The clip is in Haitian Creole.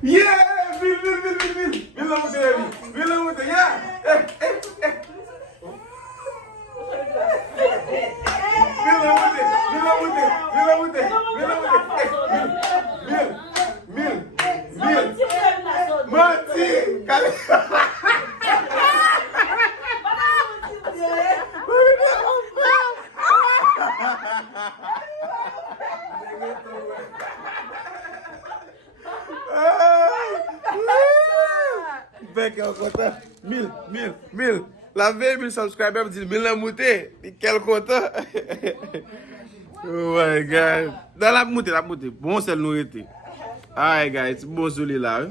Yeah! Mil la monte, Evi. Mil la monte, yeah! Mil la monte, mil la monte, mil la monte, mil la monte. Mil. Mati! Kale! Bek yon konta. Mil. La ve 1000 subscribers di 1000 la moute. Di kel konta. Oh my God. Dan la moute. Bon sel nou ete. Alright guys, bon soli la.